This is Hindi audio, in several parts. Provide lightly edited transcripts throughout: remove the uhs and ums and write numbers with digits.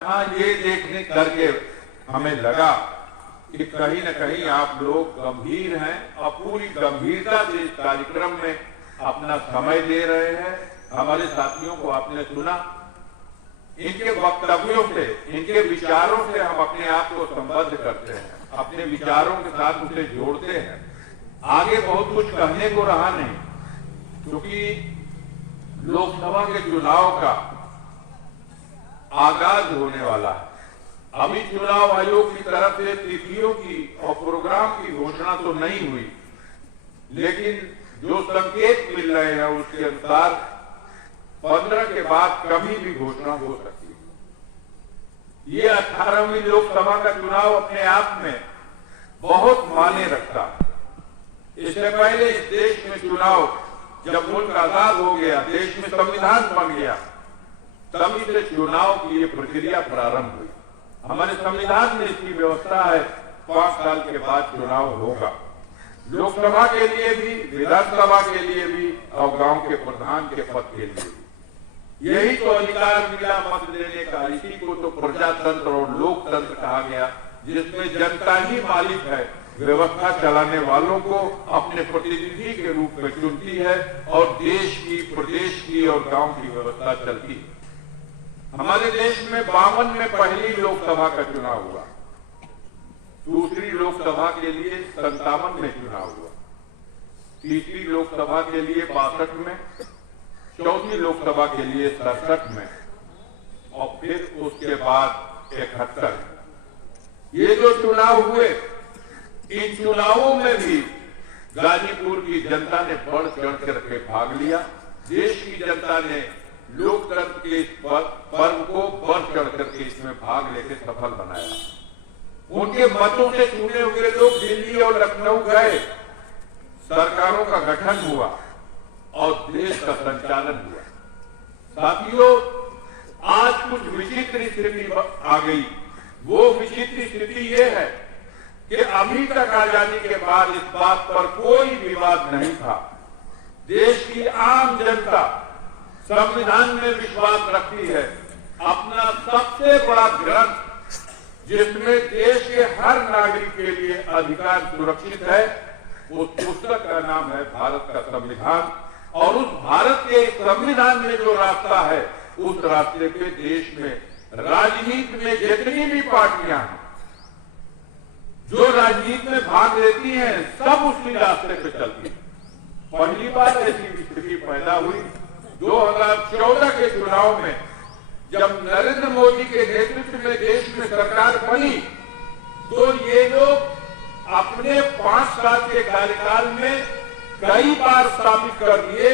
हाँ, ये देखने करके हमें लगा कि कहीं न कहीं आप लोग गंभीर हैं और पूरी गंभीरता से इस कार्यक्रम में अपना समय दे रहे हैं। हमारे साथियों को आपने सुना, इनके वक्तव्यों से, इनके विचारों से हम अपने आप को संबद्ध करते हैं, अपने विचारों के साथ उसे जोड़ते हैं। आगे बहुत कुछ कहने को रहा नहीं, क्योंकि लोकसभा के चुनाव का आगाज होने वाला है। अभी चुनाव आयोग की तरफ से तिथियों की और प्रोग्राम की घोषणा तो नहीं हुई, लेकिन जो संकेत मिल रहे हैं उसके अनुसार 15 के बाद कभी भी घोषणा हो सकती है। ये 18वीं लोकसभा का चुनाव अपने आप में बहुत मायने रखता है। इससे पहले इस देश में चुनाव, जब मुल्क आजाद हो गया, देश में संविधान बन गया, तभी से चुनाव की ये प्रक्रिया प्रारंभ हुई। हमारे संविधान में इसकी व्यवस्था है, 5 साल के बाद चुनाव होगा, लोकसभा के लिए भी, विधानसभा के लिए भी और गांव के प्रधान के पद के लिए भी। यही तो अधिकार मिला मत देने का। इसी को तो प्रजातंत्र और लोकतंत्र कहा गया, जिसमें जनता ही मालिक है, व्यवस्था चलाने वालों को अपने प्रतिनिधि के रूप में चुनती है और देश की, प्रदेश की और गांव की व्यवस्था चलती है। हमारे देश में 52 में पहली लोकसभा का चुनाव हुआ, दूसरी लोकसभा के लिए 57 में चुनाव हुआ, तीसरी लोकसभा के लिए 62 में, चौथी लोकसभा के लिए 67 में और फिर उसके बाद 71। ये जो चुनाव हुए, इन चुनावों में भी गाजीपुर की जनता ने बढ़ चढ़ करके भाग लिया। देश की जनता ने लोकतंत्र के इस पर्व को बढ़ चढ़ करके इसमें भाग लेकर सफल बनाया। उनके मतों से चुने हुए लोग दिल्ली और लखनऊ गए, सरकारों का गठन हुआ और देश का संचालन हुआ। साथियों, आज कुछ विचित्र स्थिति आ गई। वो विचित्र स्थिति ये है कि अभी तक आजादी के बाद इस बात पर कोई विवाद नहीं था। देश की आम जनता संविधान में विश्वास रखती है। अपना सबसे बड़ा ग्रंथ, जिसमें देश के हर नागरिक के लिए अधिकार सुरक्षित है, उस पुस्तक का नाम है भारत का संविधान। और उस भारत के संविधान में जो रास्ता है, उस रास्ते पे देश में राजनीति में जितनी भी पार्टियां हैं, जो राजनीति में भाग लेती हैं, सब उसी रास्ते पे चलती है। पहली बार ऐसी स्थिति पैदा हुई 2014 के चुनाव में, जब नरेंद्र मोदी के नेतृत्व में देश में सरकार बनी, तो ये लोग अपने 5 साल के कार्यकाल में कई बार साबित कर दिए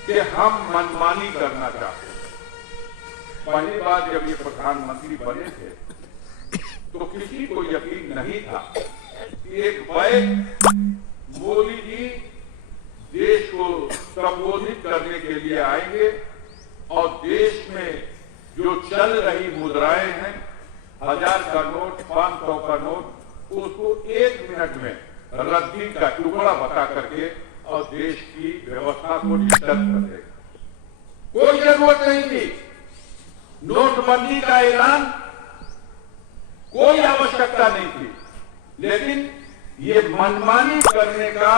कि हम मनमानी करना चाहते हैं। पहली बार जब ये प्रधानमंत्री बने थे, तो किसी को यकीन नहीं था कि एक वैध मोदी जी देश को संबोधित करने के लिए आएंगे और देश में जो चल रही मुद्राएं हैं, 1000 का नोट, 500 का नोट, उसको 1 मिनट में रद्दी का टुकड़ा बता करके और देश की व्यवस्था को डिस्टर्ब कर देगा। कोई जरूरत नहीं थी नोटबंदी का ऐलान, कोई आवश्यकता नहीं थी, लेकिन ये मनमानी करने का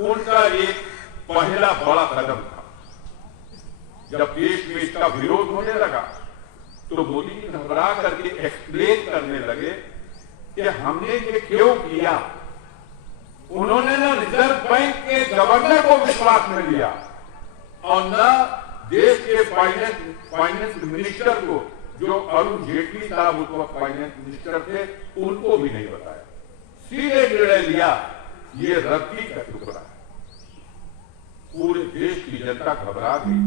उनका एक पहला बड़ा कदम था। जब देश में इसका विरोध होने लगा, तो मोदी जी घबरा करके एक्सप्लेन करने लगे कि हमने ये क्यों किया। उन्होंने न रिजर्व बैंक के गवर्नर को विश्वास में लिया और न देश के फाइनेंस मिनिस्टर को, जो अरुण जेटली साहब उस वक्त फाइनेंस मिनिस्टर थे, उनको भी नहीं बताया। सीधे निर्णय लिया, ये रद्दी का टुकड़ा है। पूरे देश की जनता घबरा गई।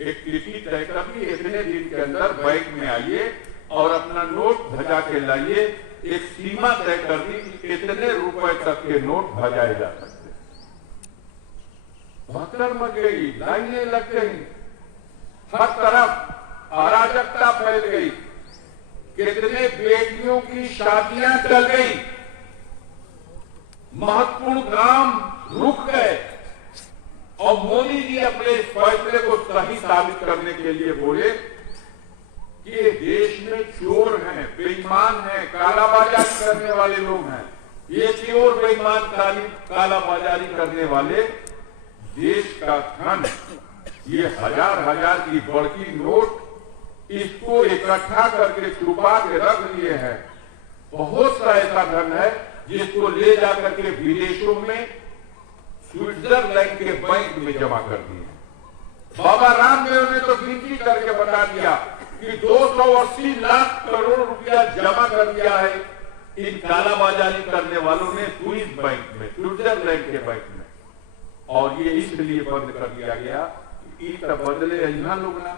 एक तिथि तय कर दी, इतने दिन के अंदर बैंक में आइए और अपना नोट भजा के लाइए। एक सीमा तय कर दी कि कितने रुपए तक के नोट भजाए जा सकते। भगदड़ मच गई, लाइनें लग गई, हर तरफ अराजकता फैल गई, कितने बेटियों की शादियां टल गई, महत्वपूर्ण काम रुक गए और मोदी जी अपने इस फैसले को सही साबित करने के लिए बोले कि ये देश में चोर हैं, बेईमान हैं, कालाबाजारी करने वाले लोग हैं। ये चोर बेईमान कालाबाजारी करने वाले देश का धन, ये हजार की बड़की नोट, इसको इकट्ठा करके छुपा के रख लिए हैं। बहुत सा ऐसा धन है जिसको ले जाकर के विदेशों में स्विट्जरलैंड के बैंक में जमा कर दिए। बाबा रामदेव ने तो गिनती करके बता दिया कि 280 लाख करोड़ रुपया जमा कर दिया है इन कालाबाजारी करने वालों ने स्विस बैंक में, स्विट्जरलैंड के बैंक में। और ये इसलिए बंद कर दिया गया कि बदले यहाँ लोग ना,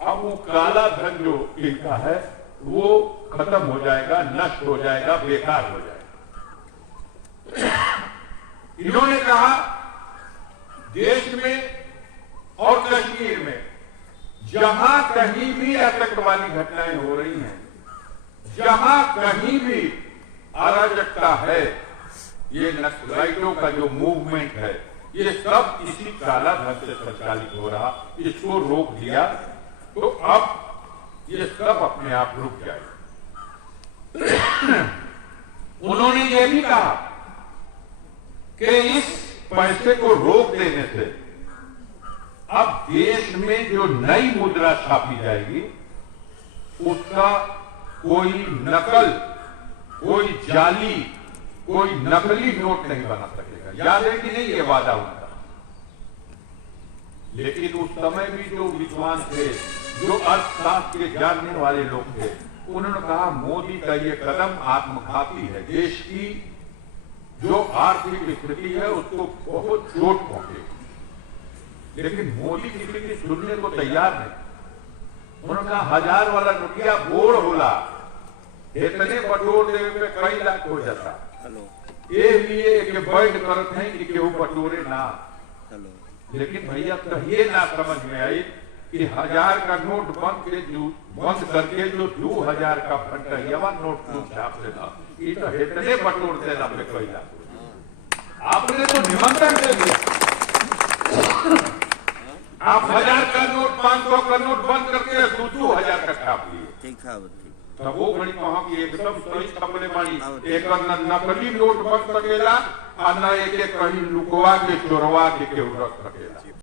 अब वो काला धन जो इनका है वो खत्म हो जाएगा, नष्ट हो जाएगा, बेकार हो जाएगा। इन्होंने कहा देश में और कश्मीर में जहां कहीं भी आतंकवादी घटनाएं हो रही हैं, जहां कहीं भी अराजकता है, ये नक्सलाइटों का जो मूवमेंट है, ये सब इसी काला धन से संचालित हो रहा। इसको रोक दिया तो अब ये सब अपने आप रुक जाएगा। उन्होंने ये भी कहा कि इस पैसे को रोक देने से अब देश में जो नई मुद्रा छापी जाएगी उसका कोई नकल, कोई जाली, कोई नकली नोट नहीं बना सकेगा। याद है कि नहीं ये वादा उनका? लेकिन उस समय भी जो विद्वान थे, जो अर्थशास्त्र के जानने वाले लोग थे, उन्होंने कहा मोदी का ये कदम आत्मघाती है, देश की जो आर्थिक स्थिति है उसको बहुत चोट पहुंचेगी। लेकिन मोदी किसी की सुनने को तैयार नहीं। उन्होंने कहा 1000 वाला रुपया बोर होला, इतने बटोर देवे में कई लाख हो जाता। ये लिए कि बैठ करत है कि केहू बटोरे ना। लेकिन भैया कहिए ना समझ में आई कि 1000 का नोट बंद करके जो 2000 का फंटैया नोट को छाप देना, ये तो इतने बटोर देना पे कई लाख। आपने तो निमंत्रण दे दिया, आप 1000 का नोट, 500 का नोट बंद करके 2000 का छाप लिए। तब वो बड़ी कहा कि एकदम सही छपले बाड़ी, एक नकली नोट बन सकेला और न एक कहीं लुकवा के चोरवा के केहू रख सकेला।